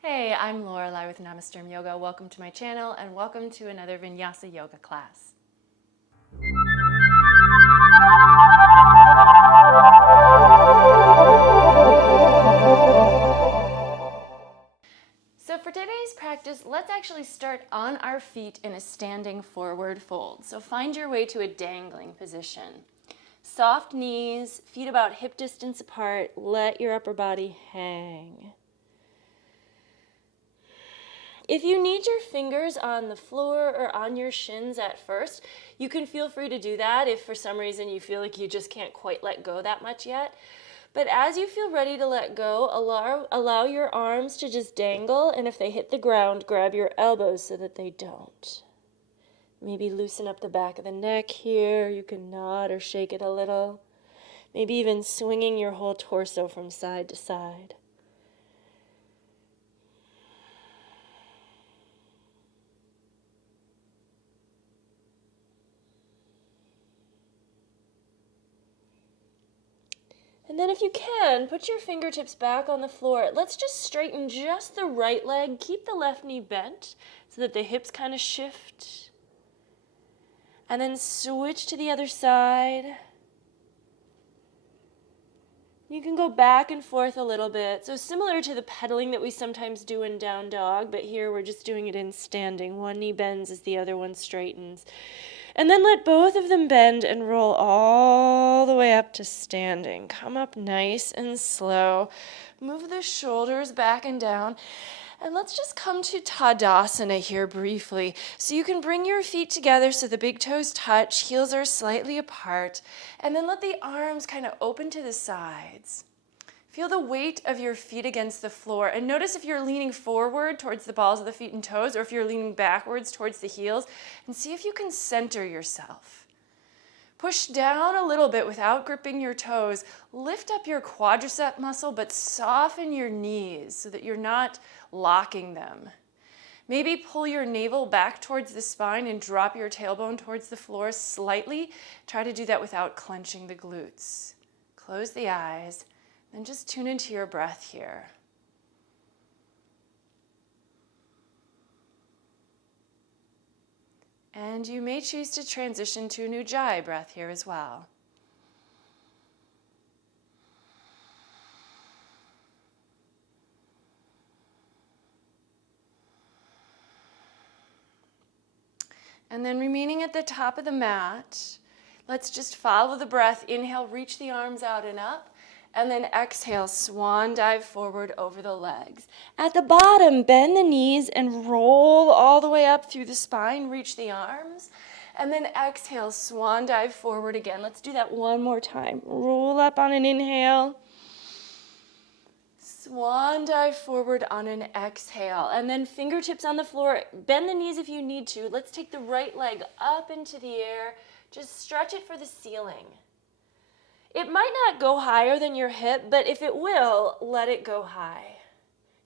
Hey, I'm Lorelai with Namasturm Yoga. Welcome to my channel and welcome to another Vinyasa Yoga class. So for today's practice, let's actually start on our feet in a standing forward fold. So find your way to a dangling position. Soft knees, feet about hip distance apart, let your upper body hang. If you need your fingers on the floor or on your shins at first, you can feel free to do that if for some reason you feel like you just can't quite let go that much yet. But as you feel ready to let go, allow your arms to just dangle, and if they hit the ground, grab your elbows so that they don't. Maybe loosen up the back of the neck here. You can nod or shake it a little. Maybe even swinging your whole torso from side to side. And then if you can, put your fingertips back on the floor. Let's just straighten just the right leg. Keep the left knee bent so that the hips kind of shift. And then switch to the other side. You can go back and forth a little bit. So similar to the pedaling that we sometimes do in down dog, but here we're just doing it in standing. One knee bends as the other one straightens. And then let both of them bend and roll all the way up to standing. Come up nice and slow. Move the shoulders back and down. And let's just come to Tadasana here briefly. So you can bring your feet together so the big toes touch, heels are slightly apart, and then let the arms kind of open to the sides. Feel the weight of your feet against the floor, and notice if you're leaning forward towards the balls of the feet and toes, or if you're leaning backwards towards the heels, and see if you can center yourself. Push down a little bit without gripping your toes. Lift up your quadricep muscle, but soften your knees so that you're not locking them. Maybe pull your navel back towards the spine and drop your tailbone towards the floor slightly. Try to do that without clenching the glutes. Close the eyes, and just tune into your breath here. And you may choose to transition to an Ujjayi breath here as well. And then remaining at the top of the mat, let's just follow the breath. Inhale, reach the arms out and up. And then exhale, swan dive forward over the legs. At the bottom, bend the knees and roll all the way up through the spine. Reach the arms. And then exhale, swan dive forward again. Let's do that one more time. Roll up on an inhale. Swan dive forward on an exhale. And then fingertips on the floor. Bend the knees if you need to. Let's take the right leg up into the air. Just stretch it for the ceiling. It might not go higher than your hip, but if it will, let it go high.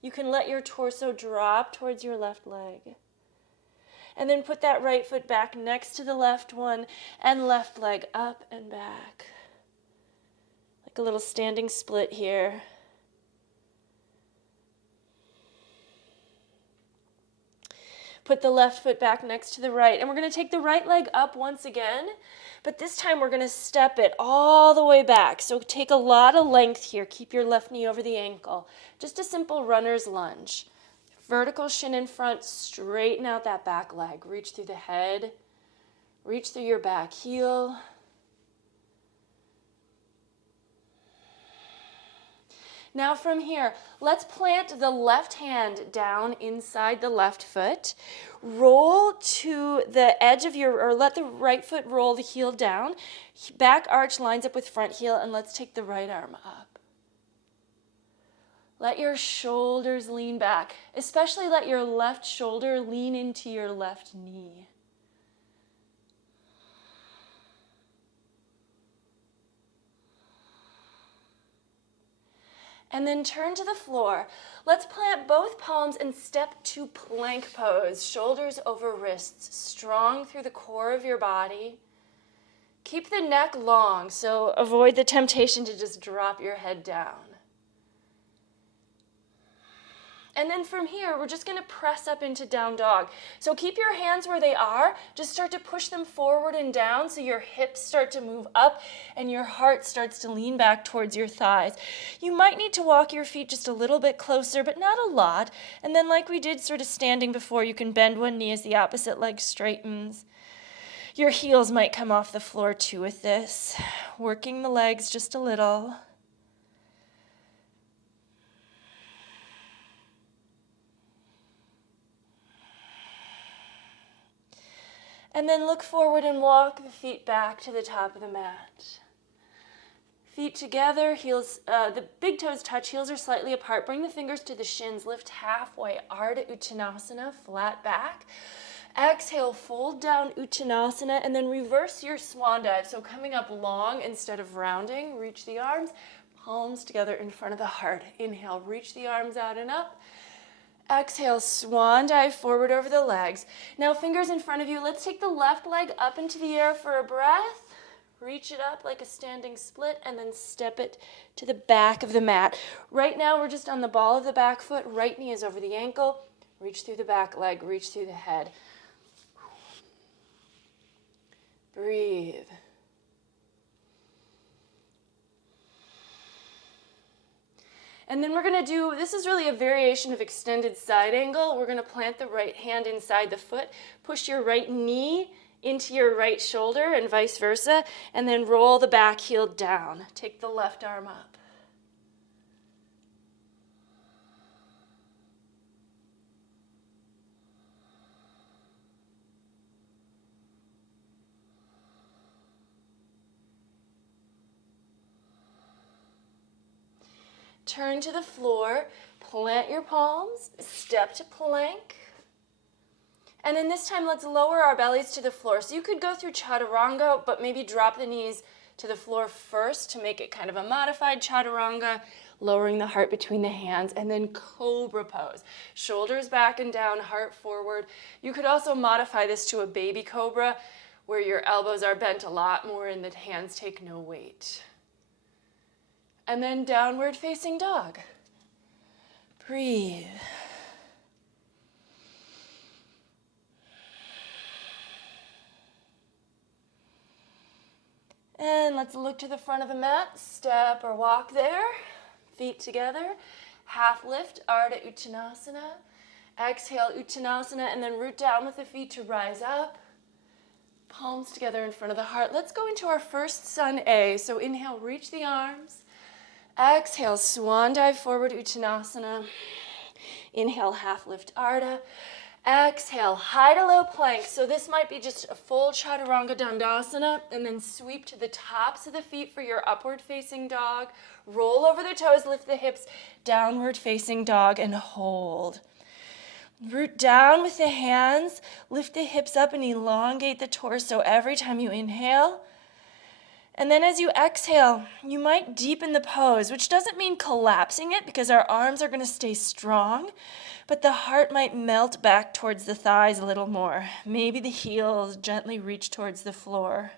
You can let your torso drop towards your left leg. And then put that right foot back next to the left one and left leg up and back. Like a little standing split here. Put the left foot back next to the right. And we're going to take the right leg up once again. But this time we're going to step it all the way back. So take a lot of length here. Keep your left knee over the ankle. Just a simple runner's lunge. Vertical shin in front. Straighten out that back leg. Reach through the head. Reach through your back heel. Now from here, let's plant the left hand down inside the left foot. Roll to the edge of or let the right foot roll the heel down. Back arch lines up with front heel, and let's take the right arm up. Let your shoulders lean back, especially let your left shoulder lean into your left knee. And then turn to the floor. Let's plant both palms and step to plank pose. Shoulders over wrists, strong through the core of your body. Keep the neck long, so avoid the temptation to just drop your head down. And then from here, we're just going to press up into down dog. So keep your hands where they are. Just start to push them forward and down so your hips start to move up and your heart starts to lean back towards your thighs. You might need to walk your feet just a little bit closer, but not a lot. And then like we did sort of standing before, you can bend one knee as the opposite leg straightens. Your heels might come off the floor too with this. Working the legs just a little. And then look forward and walk the feet back to the top of the mat. Feet together, heels, the big toes touch, heels are slightly apart. Bring the fingers to the shins, lift halfway, Ardha Uttanasana, flat back. Exhale, fold down Uttanasana, and then reverse your swan dive. So coming up long instead of rounding, reach the arms, palms together in front of the heart. Inhale, reach the arms out and up. Exhale, swan dive forward over the legs. Now fingers in front of you. Let's take the left leg up into the air for a breath. Reach it up like a standing split and then step it to the back of the mat. Right now we're just on the ball of the back foot. Right knee is over the ankle. Reach through the back leg, reach through the head. Breathe. And then we're going to do, this is really a variation of extended side angle. We're going to plant the right hand inside the foot, push your right knee into your right shoulder and vice versa, and then roll the back heel down. Take the left arm up. Turn to the floor, plant your palms, step to plank. And then this time, let's lower our bellies to the floor. So you could go through chaturanga, but maybe drop the knees to the floor first to make it kind of a modified chaturanga, lowering the heart between the hands, and then cobra pose. Shoulders back and down, heart forward. You could also modify this to a baby cobra, where your elbows are bent a lot more and the hands take no weight. And then downward facing dog. Breathe. And let's look to the front of the mat. Step or walk there. Feet together. Half lift, Ardha Uttanasana. Exhale, Uttanasana, and then root down with the feet to rise up. Palms together in front of the heart. Let's go into our first sun A. So inhale, reach the arms. Exhale, swan dive forward, Uttanasana. Inhale, half lift, Ardha. Exhale, high to low plank. So this might be just a full chaturanga dandasana, and then sweep to the tops of the feet for your upward facing dog. Roll over the toes, lift the hips, downward facing dog, and hold. Root down with the hands, lift the hips up and elongate the torso every time you inhale. And then as you exhale, you might deepen the pose, which doesn't mean collapsing it because our arms are going to stay strong, but the heart might melt back towards the thighs a little more. Maybe the heels gently reach towards the floor.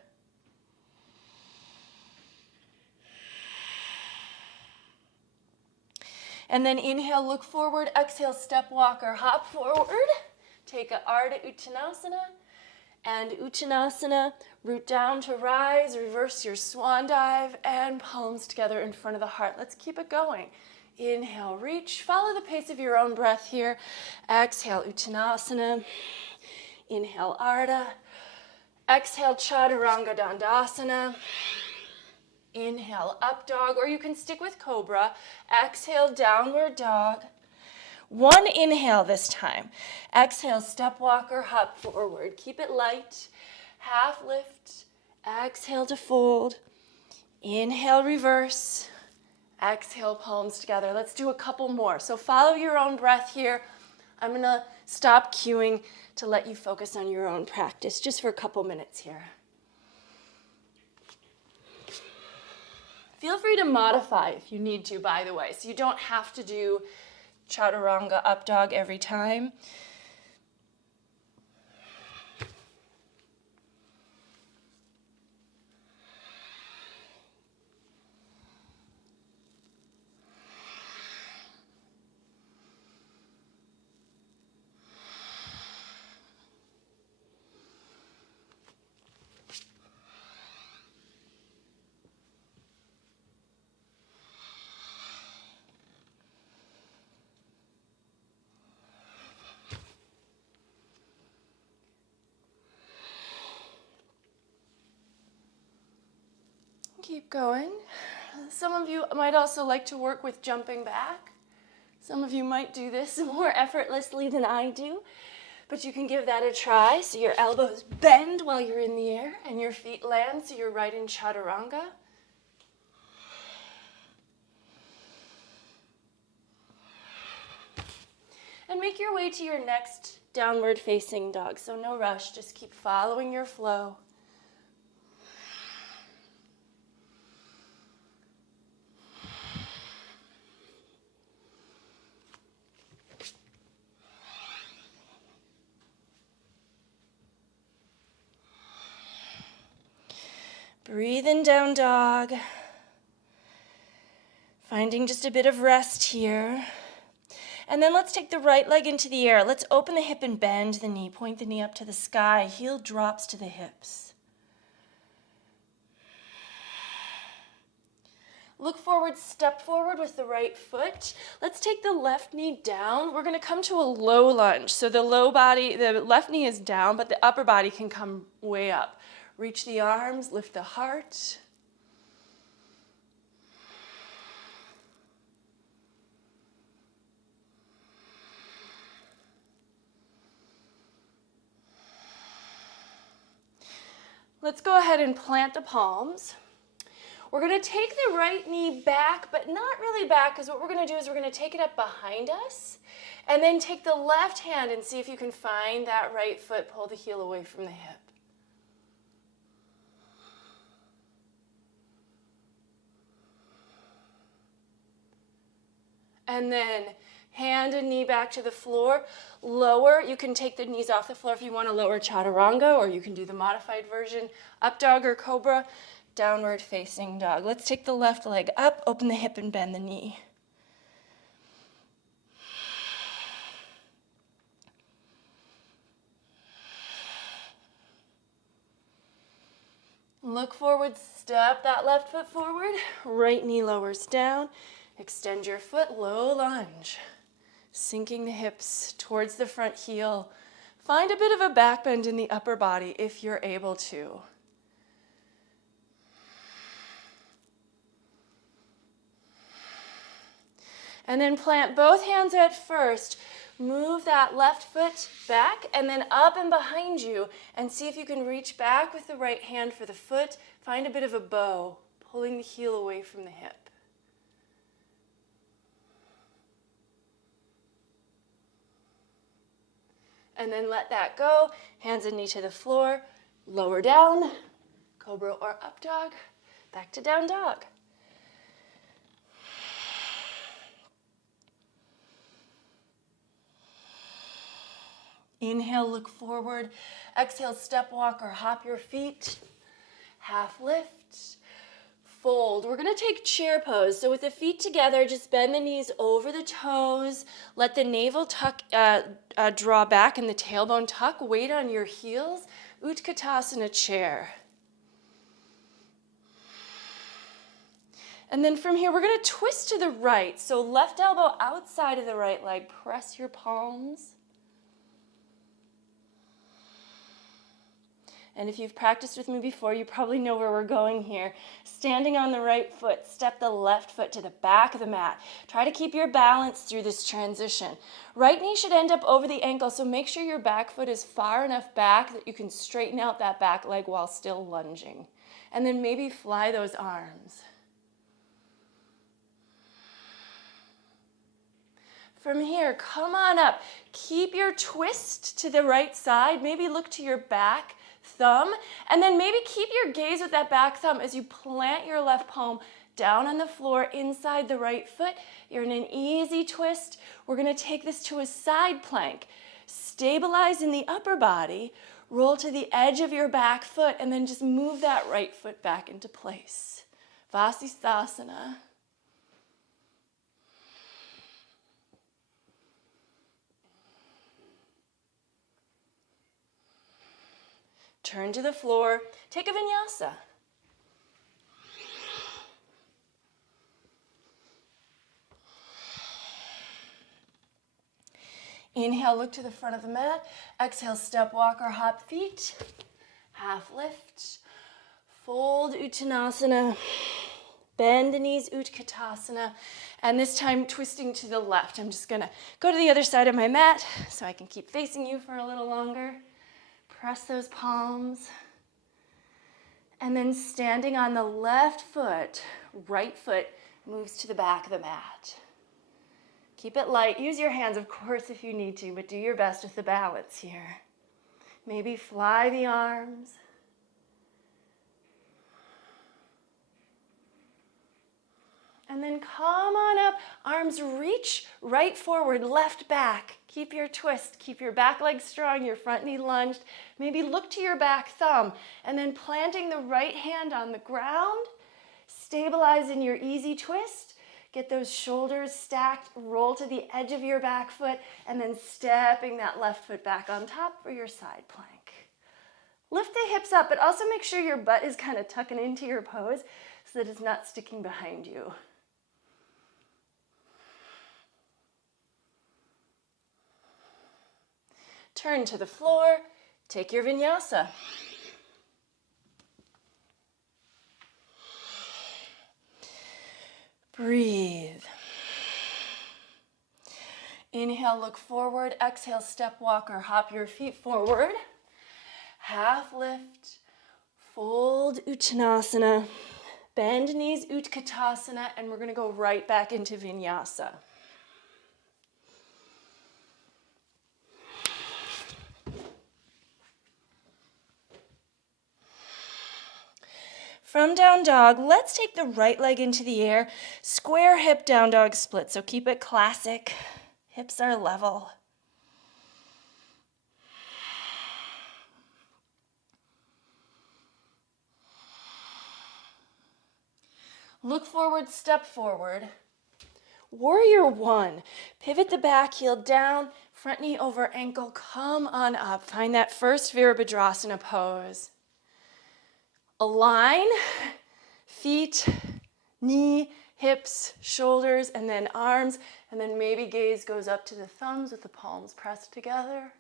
And then inhale, look forward, exhale, step, walk, or hop forward. Take a Ardha Uttanasana. And Uttanasana, root down to rise, reverse your swan dive, and palms together in front of the heart. Let's keep it going. Inhale, reach, follow the pace of your own breath here. Exhale, Uttanasana. Inhale, Ardha. Exhale, Chaturanga Dandasana. Inhale, up dog, or you can stick with cobra. Exhale, downward dog. One inhale this time. Exhale, step walker, hop forward. Keep it light. Half lift. Exhale to fold. Inhale, reverse. Exhale, palms together. Let's do a couple more. So follow your own breath here. I'm going to stop cueing to let you focus on your own practice just for a couple minutes here. Feel free to modify if you need to, by the way. So you don't have to do chaturanga up dog every time. Keep going. Some of you might also like to work with jumping back. Some of you might do this more effortlessly than I do, but you can give that a try. So your elbows bend while you're in the air and your feet land so you're right in chaturanga. And make your way to your next downward facing dog. So no rush, just keep following your flow. Breathe in down dog. Finding just a bit of rest here. And then let's take the right leg into the air. Let's open the hip and bend the knee. Point the knee up to the sky. Heel drops to the hips. Look forward, step forward with the right foot. Let's take the left knee down. We're going to come to a low lunge. So the left knee is down, but the upper body can come way up. Reach the arms, lift the heart. Let's go ahead and plant the palms. We're going to take the right knee back, but not really back, because what we're going to do is we're going to take it up behind us, and then take the left hand and see if you can find that right foot, pull the heel away from the hip. And then hand and knee back to the floor. Lower, you can take the knees off the floor if you want to lower chaturanga, or you can do the modified version, up dog or cobra, downward facing dog. Let's take the left leg up, open the hip and bend the knee. Look forward, step that left foot forward, right knee lowers down. Extend your foot, low lunge. Sinking the hips towards the front heel. Find a bit of a back bend in the upper body if you're able to. And then plant both hands at first. Move that left foot back and then up and behind you, and see if you can reach back with the right hand for the foot. Find a bit of a bow, pulling the heel away from the hip. And then let that go. Hands and knee to the floor. Lower down. Cobra or up dog. Back to down dog. Inhale, look forward. Exhale, step walk or hop your feet. Half lift. Fold. We're going to take chair pose. So with the feet together, just bend the knees over the toes. Let the navel tuck, draw back and the tailbone tuck. Weight on your heels. Utkatasana chair. And then from here, we're going to twist to the right. So left elbow outside of the right leg. Press your palms. And if you've practiced with me before, you probably know where we're going here. Standing on the right foot, step the left foot to the back of the mat. Try to keep your balance through this transition. Right knee should end up over the ankle, so make sure your back foot is far enough back that you can straighten out that back leg while still lunging. And then maybe fly those arms. From here, come on up. Keep your twist to the right side. Maybe look to your back thumb, and then maybe keep your gaze with that back thumb as you plant your left palm down on the floor inside the right foot. You're in an easy twist. We're going to take this to a side plank. Stabilize in the upper body, roll to the edge of your back foot, and then just move that right foot back into place. Vasisthasana. Turn to the floor, take a vinyasa. Inhale, look to the front of the mat. Exhale, step, walk, or hop feet. Half lift. Fold Uttanasana. Bend the knees, Utkatasana. And this time twisting to the left. I'm just gonna go to the other side of my mat so I can keep facing you for a little longer. Press those palms. And then standing on the left foot, right foot moves to the back of the mat. Keep it light. Use your hands, of course, if you need to, but do your best with the balance here. Maybe fly the arms. And then come on up. Arms reach right forward, left back. Keep your twist. Keep your back leg strong, your front knee lunged. Maybe look to your back thumb. And then planting the right hand on the ground. Stabilize in your easy twist. Get those shoulders stacked. Roll to the edge of your back foot. And then stepping that left foot back on top for your side plank. Lift the hips up, but also make sure your butt is kind of tucking into your pose so that it's not sticking behind you. Turn to the floor, take your vinyasa. Breathe. Inhale, look forward. Exhale, step, walk, or hop your feet forward. Half lift, fold Uttanasana, bend knees, Utkatasana, and we're gonna go right back into vinyasa. From down dog, let's take the right leg into the air. Square hip down dog split, so keep it classic. Hips are level. Look forward, step forward. Warrior one. Pivot the back heel down, front knee over ankle, come on up. Find that first Virabhadrasana pose. Align, feet, knee, hips, shoulders, and then arms, and then maybe gaze goes up to the thumbs with the palms pressed together.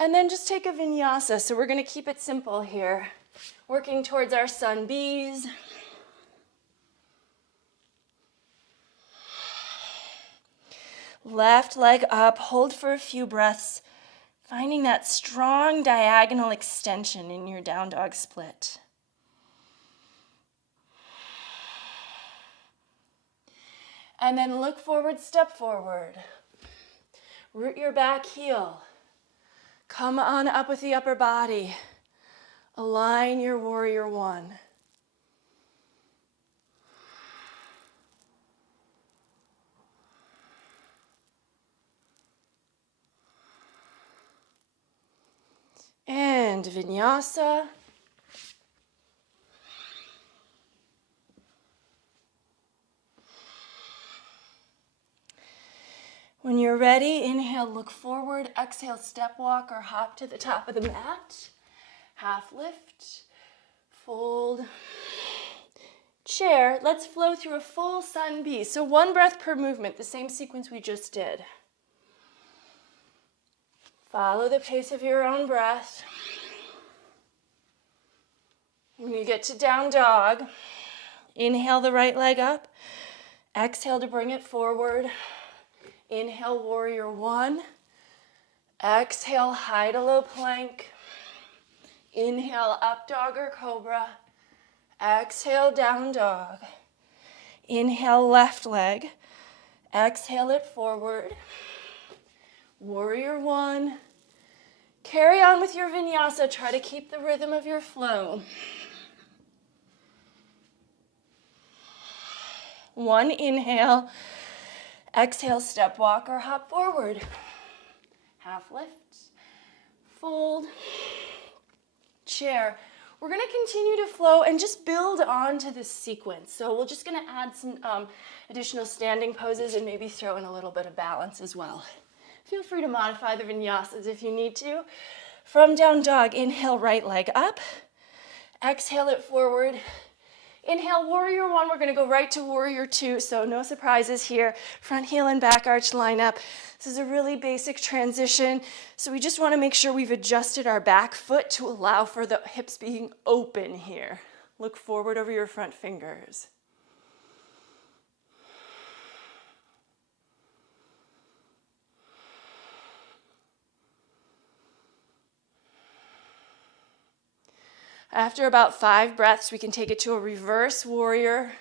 And then just take a vinyasa. So we're going to keep it simple here, working towards our sun bees. Left leg up, hold for a few breaths, finding that strong diagonal extension in your down dog split. And then look forward, step forward. Root your back heel. Come on up with the upper body. Align your warrior one. And vinyasa. When you're ready, inhale, look forward. Exhale, step walk or hop to the top of the mat. Half lift, fold, chair. Let's flow through a full sun bee. So one breath per movement, the same sequence we just did. Follow the pace of your own breath. When you get to down dog, inhale the right leg up. Exhale to bring it forward. Inhale, warrior one. Exhale, high to low plank. Inhale, up dog or cobra. Exhale, down dog. Inhale, left leg. Exhale it forward. Warrior one. Carry on with your vinyasa. Try to keep the rhythm of your flow. One inhale. Exhale, step walk or hop forward. Half lift. Fold. Chair. We're going to continue to flow and just build on to this sequence. So we're just going to add some additional standing poses and maybe throw in a little bit of balance as well. Feel free to modify the vinyasas if you need to. From down dog, inhale right leg up. Exhale it forward. Inhale, warrior one. We're going to go right to warrior two, so no surprises here. Front heel and back arch line up. This is a really basic transition, so we just want to make sure we've adjusted our back foot to allow for the hips being open here. Look forward over your front fingers. After about 5 breaths, we can take it to a reverse warrior.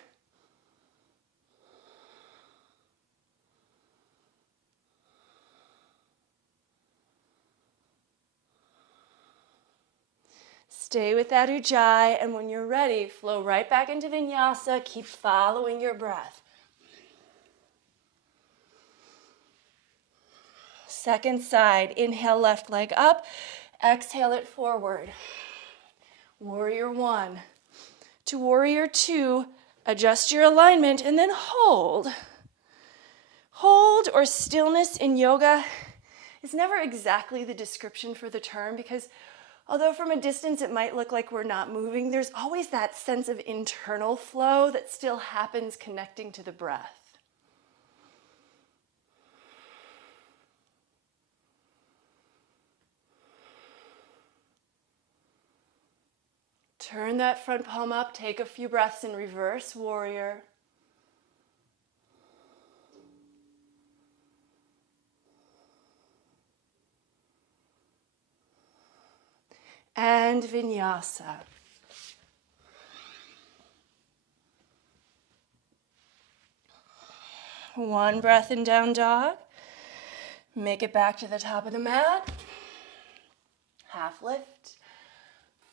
Stay with that ujjayi, and when you're ready, flow right back into vinyasa. Keep following your breath. Second side, inhale, left leg up, exhale it forward. Warrior one. To warrior two, adjust your alignment and then hold. Hold or stillness in yoga is never exactly the description for the term, because although from a distance it might look like we're not moving, there's always that sense of internal flow that still happens connecting to the breath. Turn that front palm up, take a few breaths in reverse warrior. And vinyasa. One breath in down dog. Make it back to the top of the mat. Half lift.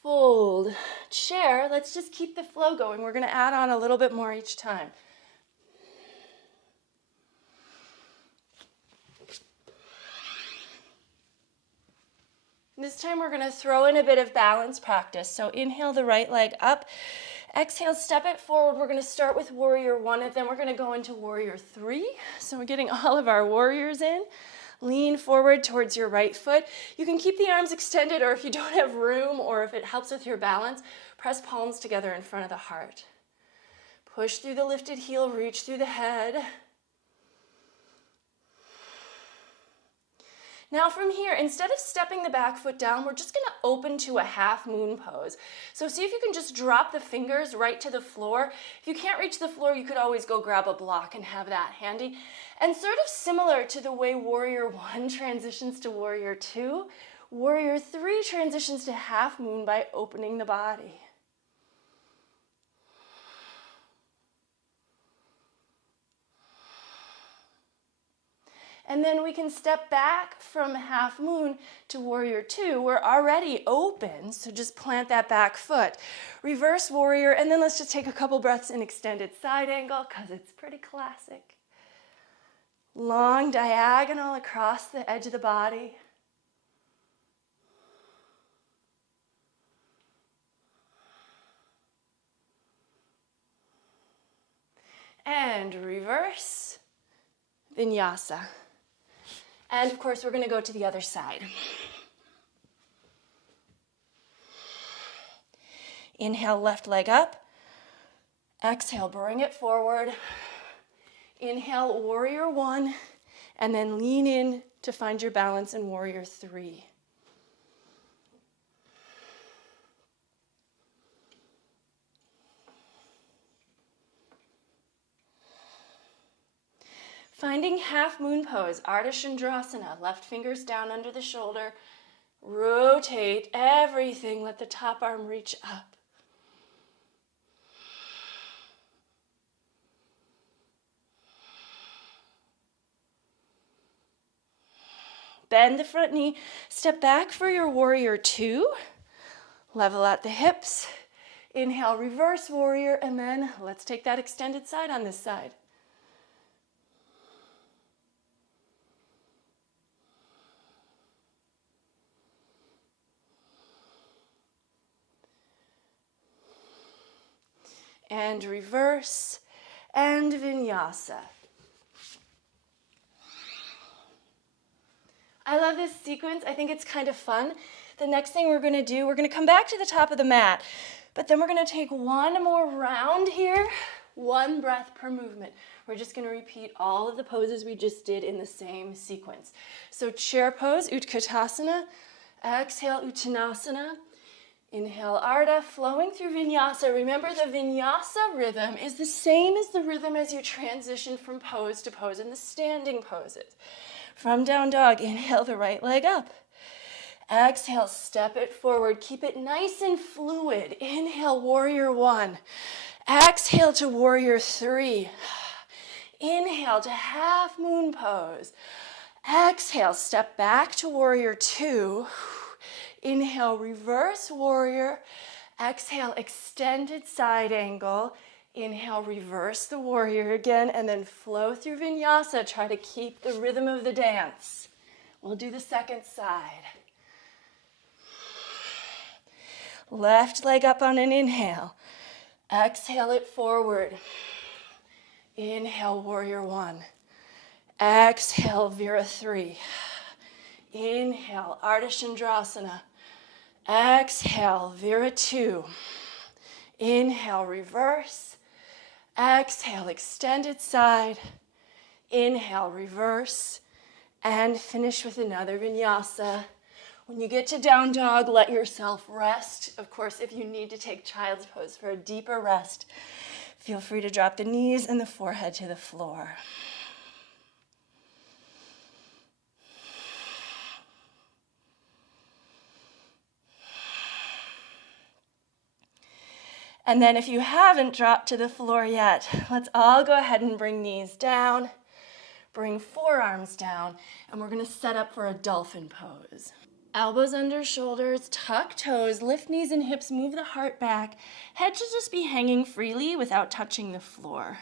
Fold, chair. Let's just keep the flow going. We're going to add on a little bit more each time. This time we're going to throw in a bit of balance practice. So inhale the right leg up. Exhale, step it forward. We're going to start with warrior one, and then we're going to go into warrior three. So we're getting all of our warriors in. Lean forward towards your right foot. You can keep the arms extended, or if you don't have room, or if it helps with your balance, press palms together in front of the heart. Push through the lifted heel, reach through the head. Now from here, instead of stepping the back foot down, we're just going to open to a half moon pose. So see if you can just drop the fingers right to the floor. If you can't reach the floor, you could always go grab a block and have that handy. And sort of similar to the way warrior one transitions to warrior two, warrior three transitions to half moon by opening the body. And then we can step back from half moon to warrior two. We're already open, so just plant that back foot. Reverse warrior, and then let's just take a couple breaths in extended side angle, because it's pretty classic. Long diagonal across the edge of the body. And reverse, vinyasa. And of course, we're going to go to the other side. Inhale, left leg up. Exhale, bring it forward. Inhale, warrior one, and then lean in to find your balance in warrior three. Finding half moon pose, Ardha Chandrasana, left fingers down under the shoulder. Rotate everything, let the top arm reach up. Bend the front knee, step back for your warrior two. Level out the hips. Inhale, reverse warrior, and then let's take that extended side on this side. And reverse, and vinyasa. I love this sequence. I think it's kind of fun. The next thing we're going to do, we're going to come back to the top of the mat. But then we're going to take one more round here, one breath per movement. We're just going to repeat all of the poses we just did in the same sequence. So chair pose, Utkatasana. Exhale, Uttanasana. Inhale, Ardha, flowing through Vinyasa. Remember, the Vinyasa rhythm is the same as the rhythm as you transition from pose to pose in the standing poses. From down dog, inhale the right leg up. Exhale, step it forward. Keep it nice and fluid. Inhale, warrior one. Exhale to warrior three. Inhale to half moon pose. Exhale, step back to warrior two. Inhale, reverse warrior. Exhale, extended side angle. Inhale, reverse the warrior again, and then flow through Vinyasa. Try to keep the rhythm of the dance. We'll do the second side. Left leg up on an inhale. Exhale it forward. Inhale, warrior one. Exhale, Vira three. Inhale, Ardha Chandrasana. Exhale, Vira two. Inhale, reverse. Exhale, extended side. Inhale, reverse. And finish with another Vinyasa. When you get to down dog, let yourself rest. Of course, if you need to take child's pose for a deeper rest, feel free to drop the knees and the forehead to the floor. And then if you haven't dropped to the floor yet, let's all go ahead and bring knees down, bring forearms down, and we're gonna set up for a dolphin pose. Elbows under shoulders, tuck toes, lift knees and hips, move the heart back. Head should just be hanging freely without touching the floor.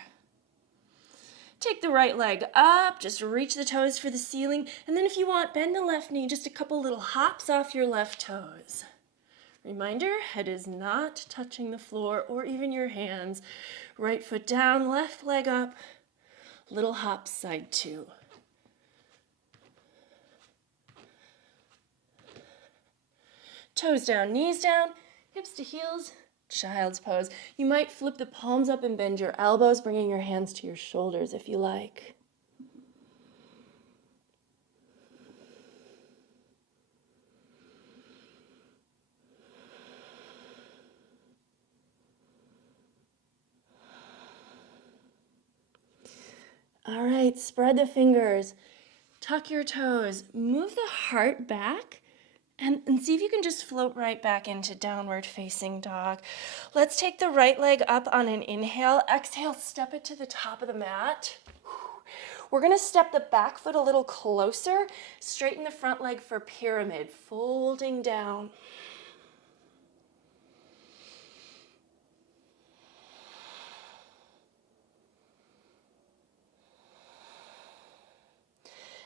Take the right leg up, just reach the toes for the ceiling, and then if you want, bend the left knee, just a couple little hops off your left toes. Reminder, head is not touching the floor or even your hands. Right foot down, left leg up, little hops, side two. Toes down, knees down, hips to heels, child's pose. You might flip the palms up and bend your elbows, bringing your hands to your shoulders if you like. All right, spread the fingers, tuck your toes, move the heart back, and see if you can just float right back into downward facing dog. Let's take the right leg up on an inhale. Exhale, step it to the top of the mat. We're gonna step the back foot a little closer, straighten the front leg for pyramid, folding down.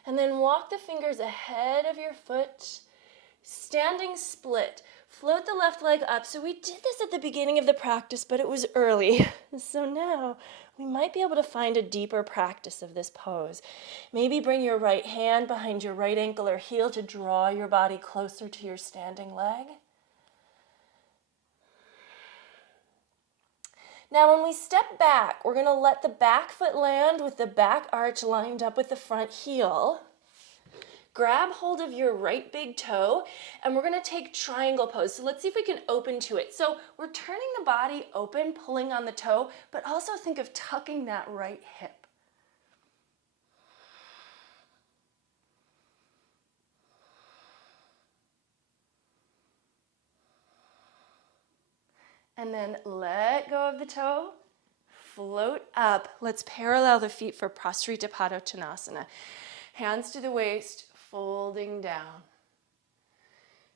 And then walk the fingers ahead of your foot. Standing split. Float the left leg up. So we did this at the beginning of the practice, but it was early. So now we might be able to find a deeper practice of this pose. Maybe bring your right hand behind your right ankle or heel to draw your body closer to your standing leg. Now when we step back, we're going to let the back foot land with the back arch lined up with the front heel. Grab hold of your right big toe, and we're gonna take triangle pose. So let's see if we can open to it. So we're turning the body open, pulling on the toe, but also think of tucking that right hip. And then let go of the toe, float up. Let's parallel the feet for Prasrita Padottanasana. Hands to the waist, folding down.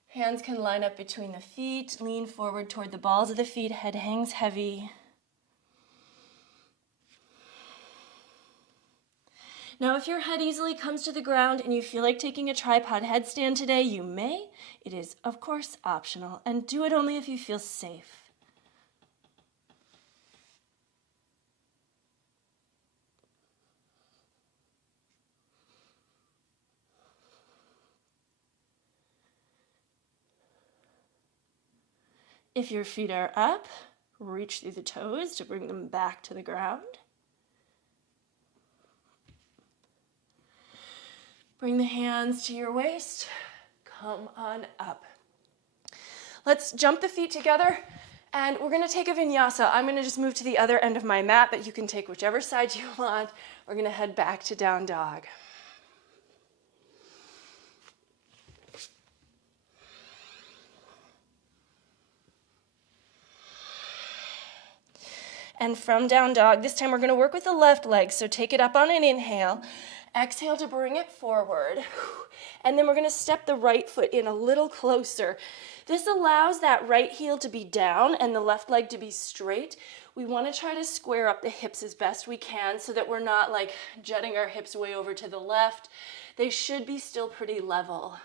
Hands can line up between the feet, lean forward toward the balls of the feet, head hangs heavy. Now, if your head easily comes to the ground and you feel like taking a tripod headstand today, you may. It is, of course, optional, and do it only if you feel safe. If your feet are up, reach through the toes to bring them back to the ground. Bring the hands to your waist. Come on up. Let's jump the feet together, and we're going to take a vinyasa. I'm going to just move to the other end of my mat, but you can take whichever side you want. We're going to head back to down dog. And from down dog, this time we're going to work with the left leg, so take it up on an inhale. Exhale to bring it forward. And then we're going to step the right foot in a little closer. This allows that right heel to be down and the left leg to be straight. We want to try to square up the hips as best we can so that we're not like jutting our hips way over to the left. They should be still pretty level.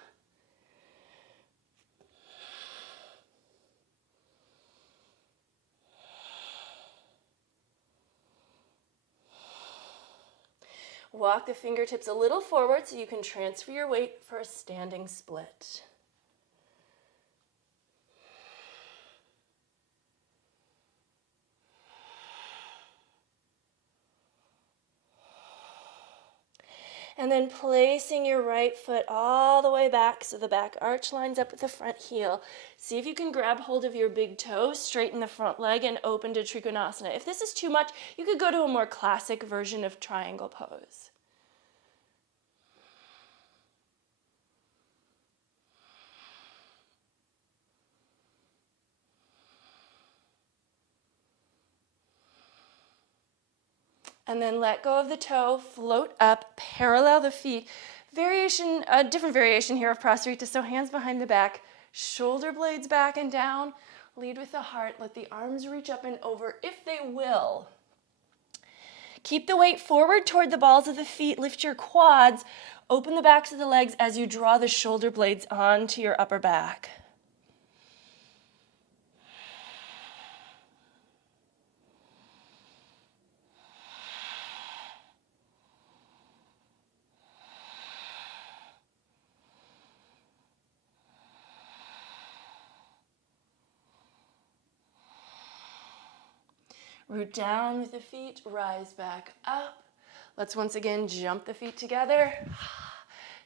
Walk the fingertips a little forward so you can transfer your weight for a standing split. And then placing your right foot all the way back so the back arch lines up with the front heel. See if you can grab hold of your big toe, straighten the front leg, and open to Trikonasana. If this is too much, you could go to a more classic version of triangle pose. And then let go of the toe, float up, parallel the feet. Variation, a different variation here of Prasarita. So hands behind the back, shoulder blades back and down. Lead with the heart. Let the arms reach up and over if they will. Keep the weight forward toward the balls of the feet. Lift your quads. Open the backs of the legs as you draw the shoulder blades onto your upper back. Root down with the feet, rise back up. Let's once again jump the feet together.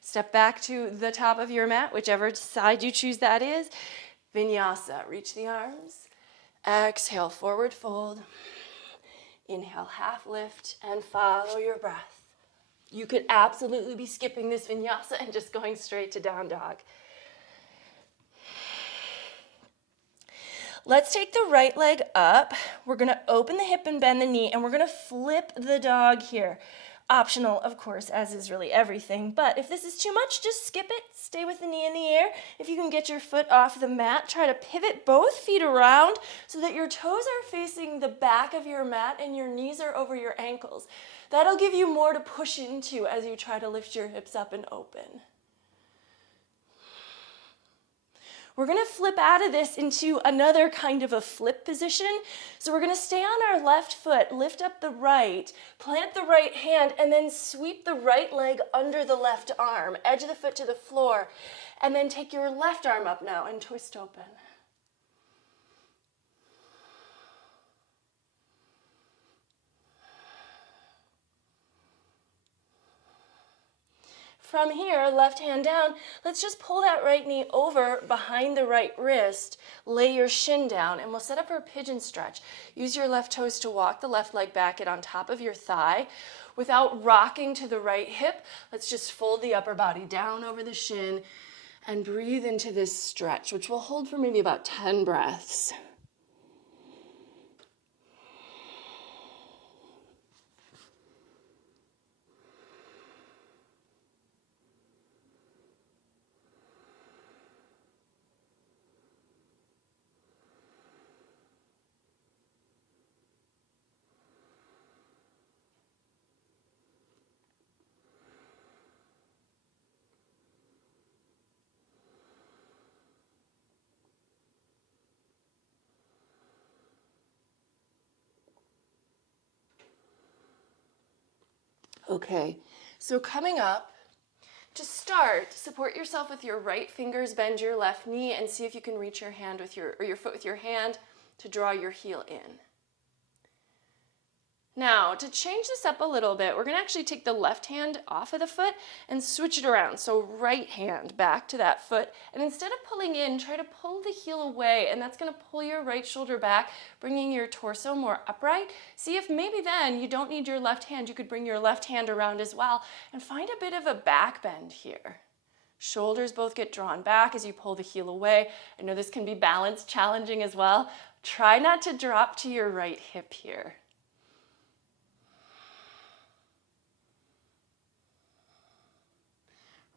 Step back to the top of your mat, whichever side you choose that is. Vinyasa, reach the arms. Exhale, forward fold. Inhale, half lift, and follow your breath. You could absolutely be skipping this vinyasa and just going straight to down dog. Let's take the right leg up. We're going to open the hip and bend the knee, and we're going to flip the dog here. Optional, of course, as is really everything, but if this is too much, just skip it. Stay with the knee in the air. If you can get your foot off the mat, try to pivot both feet around so that your toes are facing the back of your mat and your knees are over your ankles. That'll give you more to push into as you try to lift your hips up and open. We're going to flip out of this into another kind of a flip position. So we're going to stay on our left foot, lift up the right, plant the right hand, and then sweep the right leg under the left arm, edge of the foot to the floor, and then take your left arm up now and twist open. From here, left hand down, let's just pull that right knee over behind the right wrist, lay your shin down, and we'll set up for a pigeon stretch. Use your left toes to walk the left leg back, get on top of your thigh. Without rocking to the right hip, let's just fold the upper body down over the shin and breathe into this stretch, which we'll hold for maybe about 10 breaths. Okay, so coming up, To start, support yourself with your right fingers, bend your left knee, and see if you can reach your hand with your foot with your hand to draw your heel in. Now, to change this up a little bit, we're going to actually take the left hand off of the foot and switch it around. So right hand back to that foot, and instead of pulling in, try to pull the heel away, and that's going to pull your right shoulder back, bringing your torso more upright. See if maybe then you don't need your left hand, you could bring your left hand around as well, and find a bit of a back bend here. Shoulders both get drawn back as you pull the heel away. I know this can be balance challenging as well. Try not to drop to your right hip here.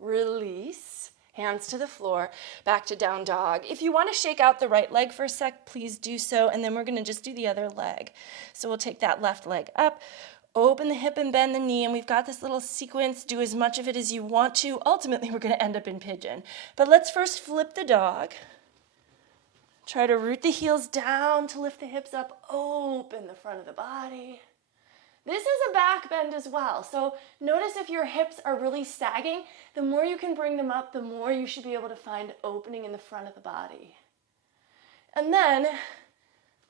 Release, hands to the floor, back to down dog. If you want to shake out the right leg for a sec, please do so, and then we're going to just do the other leg. So we'll take that left leg up, open the hip and bend the knee, and we've got this little sequence. Do as much of it as you want to. Ultimately, we're going to end up in pigeon. But let's first flip the dog. Try to root the heels down to lift the hips up, open the front of the body. This is a back bend as well, so notice if your hips are really sagging, the more you can bring them up, the more you should be able to find opening in the front of the body. And then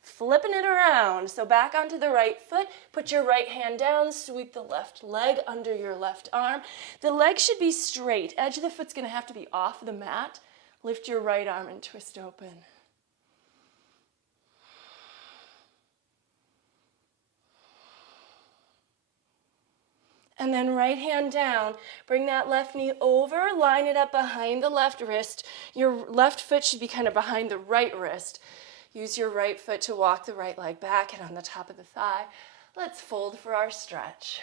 flipping it around, so back onto the right foot, put your right hand down, sweep the left leg under your left arm. The leg should be straight, edge of the foot's going to have to be off the mat. Lift your right arm and twist open. And then right hand down, bring that left knee over, line it up behind the left wrist. Your left foot should be kind of behind the right wrist. Use your right foot to walk the right leg back and on the top of the thigh. Let's fold for our stretch.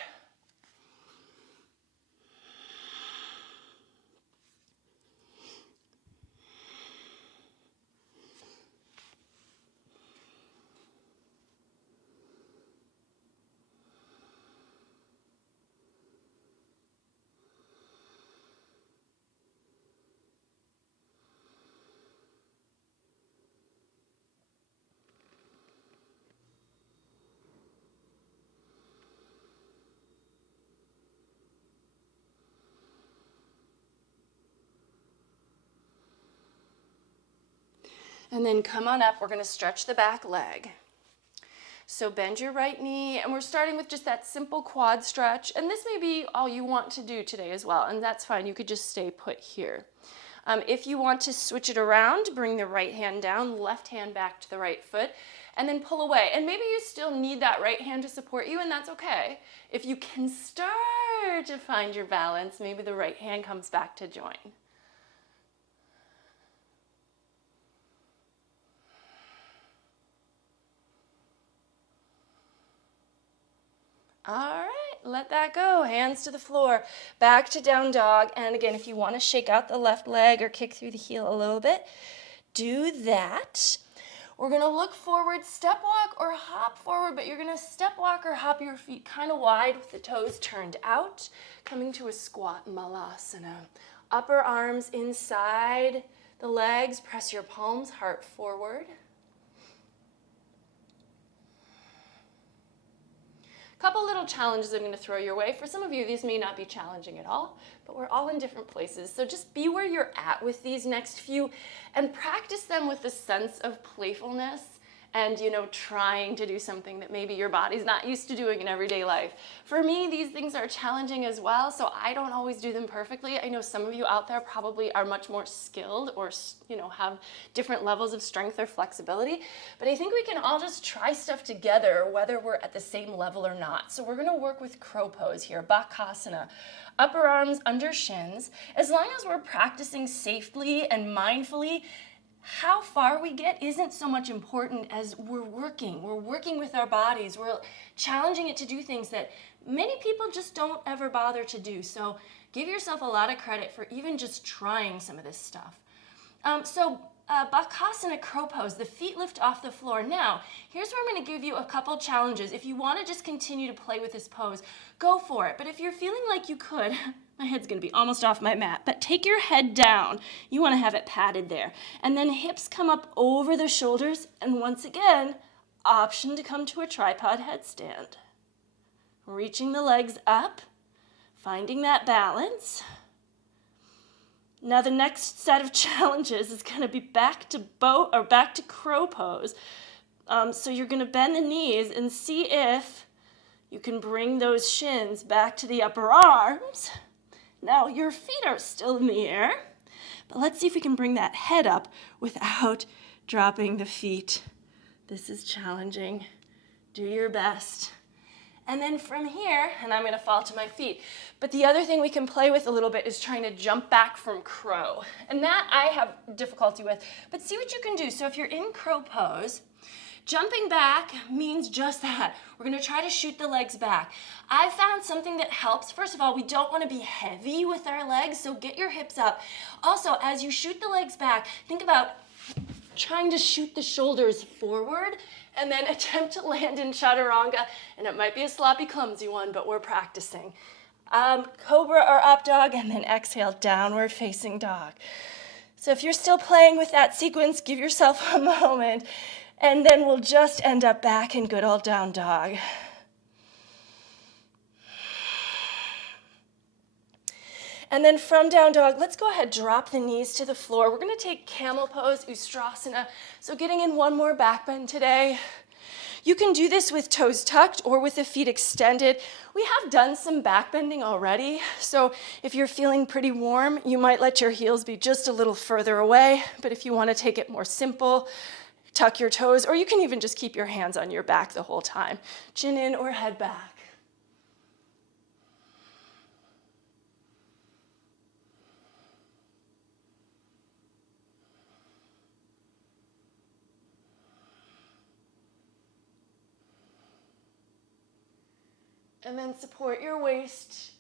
And then come on up, we're going to stretch the back leg. So bend your right knee, and we're starting with just that simple quad stretch. And this may be all you want to do today as well, and that's fine. You could just stay put here. If you want to switch it around, bring the right hand down, left hand back to the right foot, and then pull away. And maybe you still need that right hand to support you, and that's okay. If you can start to find your balance, maybe the right hand comes back to join. All right, let that go. Hands to the floor, back to down dog. And again, if you want to shake out the left leg or kick through the heel a little bit, do that. We're going to look forward, step walk or hop forward, but you're going to step walk or hop your feet kind of wide with the toes turned out, coming to a squat Malasana. Upper arms inside the legs, press your palms, heart forward. Couple little challenges I'm going to throw your way. For some of you, these may not be challenging at all, but we're all in different places. So just be where you're at with these next few and practice them with a sense of playfulness and, trying to do something that maybe your body's not used to doing in everyday life. For me, these things are challenging as well, so I don't always do them perfectly. I know some of you out there probably are much more skilled or, have different levels of strength or flexibility, but I think we can all just try stuff together, whether we're at the same level or not. So we're gonna work with crow pose here, Bakasana. Upper arms under shins. As long as we're practicing safely and mindfully, how far we get isn't so much important as we're working with our bodies. We're challenging it to do things that many people just don't ever bother to do. So give yourself a lot of credit for even just trying some of this stuff. Bakasana crow pose, the feet lift off the floor. Now, here's where I'm going to give you a couple challenges. If you want to just continue to play with this pose, go for it. But if you're feeling like you could, my head's going to be almost off my mat, but take your head down. You want to have it padded there. And then hips come up over the shoulders. And once again, option to come to a tripod headstand. Reaching the legs up, finding that balance. Now the next set of challenges is going to be back to back to crow pose. So you're going to bend the knees and see if you can bring those shins back to the upper arms. Now your feet are still in the air, but let's see if we can bring that head up without dropping the feet. This is challenging. Do your best. And then from here, and I'm going to fall to my feet. But the other thing we can play with a little bit is trying to jump back from crow. And that I have difficulty with. But see what you can do. So if you're in crow pose, jumping back means just that. We're going to try to shoot the legs back. I've found something that helps. First of all, we don't want to be heavy with our legs, so get your hips up. Also, as you shoot the legs back, think about trying to shoot the shoulders forward and then attempt to land in chaturanga. And it might be a sloppy, clumsy one, but we're practicing. Cobra or up dog, and then exhale, downward facing dog. So if you're still playing with that sequence, give yourself a moment, and then we'll just end up back in good old down dog. And then from down dog, let's go ahead, drop the knees to the floor. We're going to take camel pose, ustrasana. So getting in one more back bend today. You can do this with toes tucked or with the feet extended. We have done some back bending already. So if you're feeling pretty warm, you might let your heels be just a little further away. But if you want to take it more simple, tuck your toes, or you can even just keep your hands on your back the whole time. Chin in or head back. And then support your waist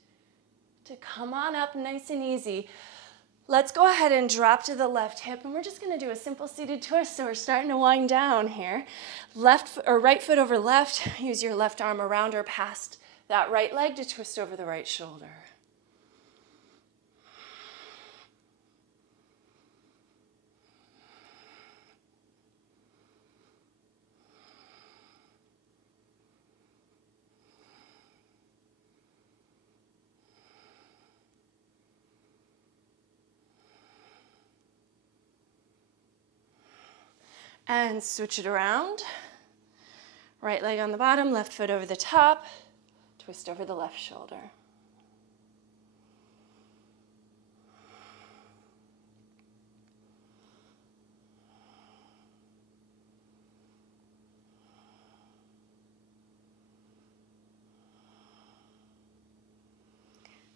to come on up nice and easy. Let's go ahead and drop to the left hip, and we're just going to do a simple seated twist. So we're starting to wind down here. Right foot over left. Use your left arm around or past that right leg to twist over the right shoulder. And switch it around. Right leg on the bottom, left foot over the top. Twist over the left shoulder.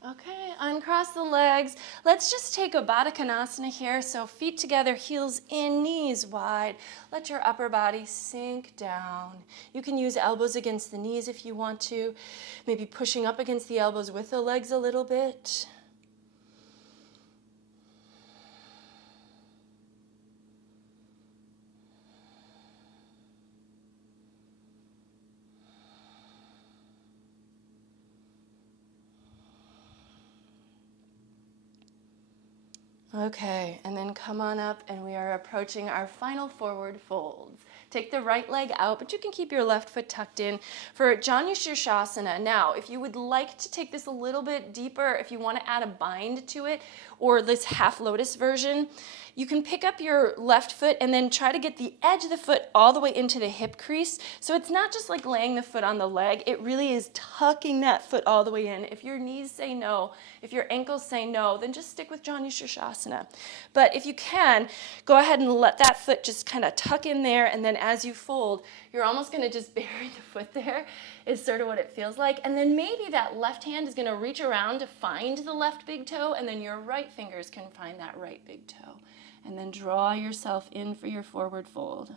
Okay, uncross the legs. Let's just take a Batakanasana here. So feet together, heels in, knees wide. Let your upper body sink down. You can use elbows against the knees if you want to. Maybe pushing up against the elbows with the legs a little bit. Okay, and then come on up, and we are approaching our final forward folds. Take the right leg out, but you can keep your left foot tucked in for Janu-Shirshasana. Now, if you would like to take this a little bit deeper, if you want to add a bind to it, or this half lotus version, you can pick up your left foot and then try to get the edge of the foot all the way into the hip crease. So it's not just like laying the foot on the leg, it really is tucking that foot all the way in. If your knees say no, if your ankles say no, then just stick with Janu-Shirshasana. But if you can, go ahead and let that foot just kind of tuck in there, and then as you fold, you're almost going to just bury the foot there, is sort of what it feels like. And then maybe that left hand is going to reach around to find the left big toe, and then your right fingers can find that right big toe. And then draw yourself in for your forward fold.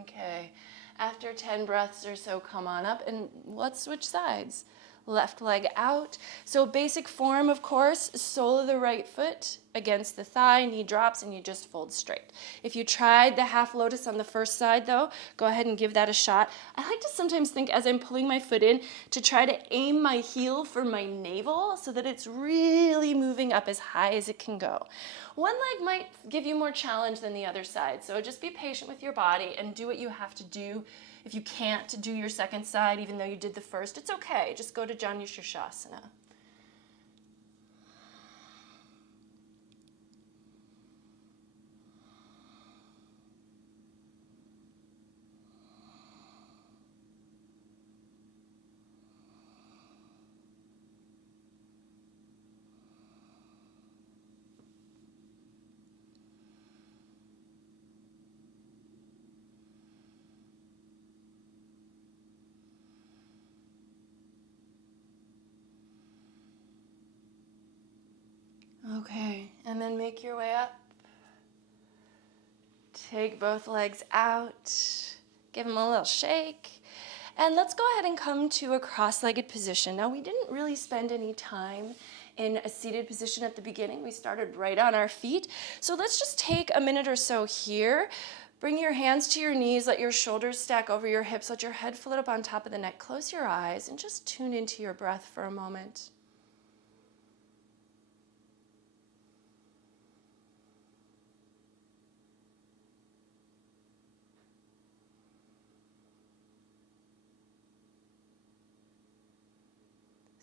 Okay, after 10 breaths or so, come on up and let's switch sides. left leg out. So basic form, of course, sole of the right foot against the thigh, knee drops, and you just fold straight. If you tried the half lotus on the first side though, go ahead and give that a shot. I like to sometimes think as I'm pulling my foot in to try to aim my heel for my navel so that it's really moving up as high as it can go. One leg might give you more challenge than the other side, so just be patient with your body and do what you have to do. If you can't do your second side, even though you did the first, it's okay. Just go to Janu Shirshasana. Okay, and then make your way up. Take both legs out. Give them a little shake. And let's go ahead and come to a cross-legged position. Now, we didn't really spend any time in a seated position at the beginning. We started right on our feet. So let's just take a minute or so here. Bring your hands to your knees. Let your shoulders stack over your hips. Let your head float up on top of the neck. Close your eyes and just tune into your breath for a moment.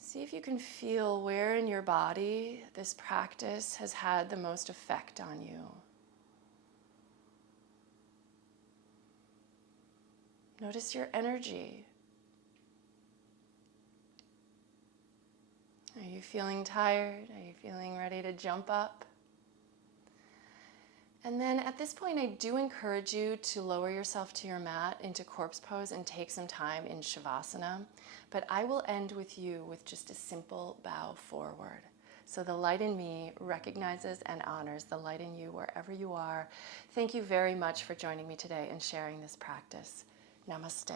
See if you can feel where in your body this practice has had the most effect on you. Notice your energy. Are you feeling tired? Are you feeling ready to jump up? And then at this point, I do encourage you to lower yourself to your mat into corpse pose and take some time in Shavasana. But I will end with you with just a simple bow forward. So the light in me recognizes and honors the light in you wherever you are. Thank you very much for joining me today and sharing this practice. Namaste.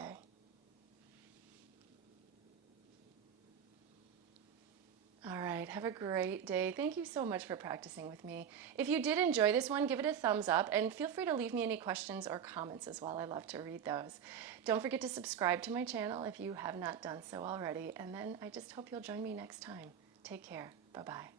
All right, have a great day. Thank you so much for practicing with me. If you did enjoy this one, give it a thumbs up and feel free to leave me any questions or comments as well. I love to read those. Don't forget to subscribe to my channel if you have not done so already. And then I just hope you'll join me next time. Take care. Bye-bye.